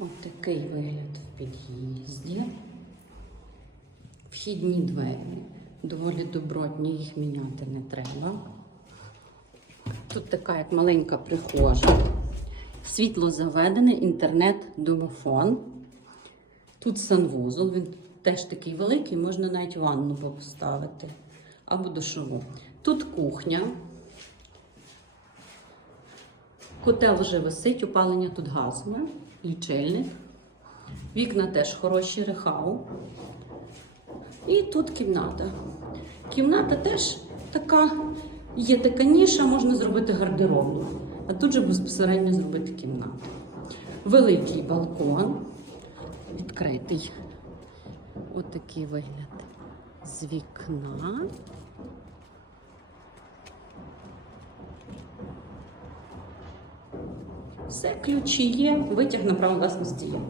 Ось такий вигляд в під'їзді. Вхідні двері. Доволі добротні, їх міняти не треба. Тут така як маленька прихожа. Світло заведене, інтернет, домофон. Тут санвузол, він теж такий великий, можна навіть ванну поставити або душову. Тут кухня. Котел вже висить, опалення тут газове, лічильник. Вікна теж хороші, рехау. І тут кімната. Кімната теж така, є така ніша, можна зробити гардеробну. А тут же безпосередньо зробити кімнату. Великий балкон, відкритий. Отакий вигляд з вікна. Все, ключі є, витяг на право власності є.